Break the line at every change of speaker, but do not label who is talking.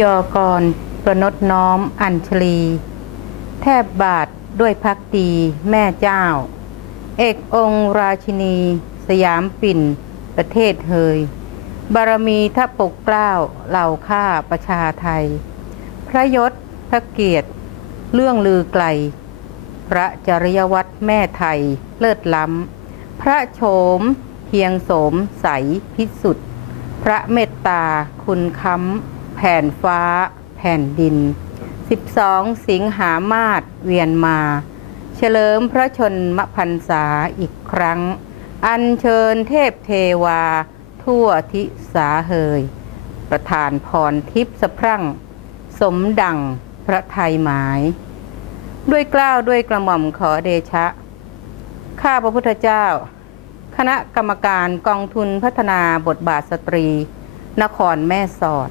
ยอกรประนดน้อมอัญชลี แทบบาทด้วยพักดีแม่เจ้า เอกองค์ราชินี สยามปิ่น ประเทศเฮย บารมีทะปกเกล้าเหล่าข้าประชาไทย พระยศพระเกียรติ เรื่องลือไกล พระจริยวัตรแม่ไทยเลิศล้ำ พระโฉมเพียงโสมใสพิสุทธิ์พระเมตตาคุณค้ำ ผ่นฟ้า แผ่นดิน 12 สิงหามาศเวียนมา เฉลิมพระชนมพรรษาอีกครั้ง อัญเชิญเทพเทวา ทั่วทิสาเฮย ประทานพรทิพย์สะพรั่ง สมดังพระไทยหมาย ด้วยกล้าวด้วยกระหม่อมขอเดชะ ข้าพระพุทธเจ้า คณะกรรมการกองทุนพัฒนาบทบาทสตรี นครแม่สอด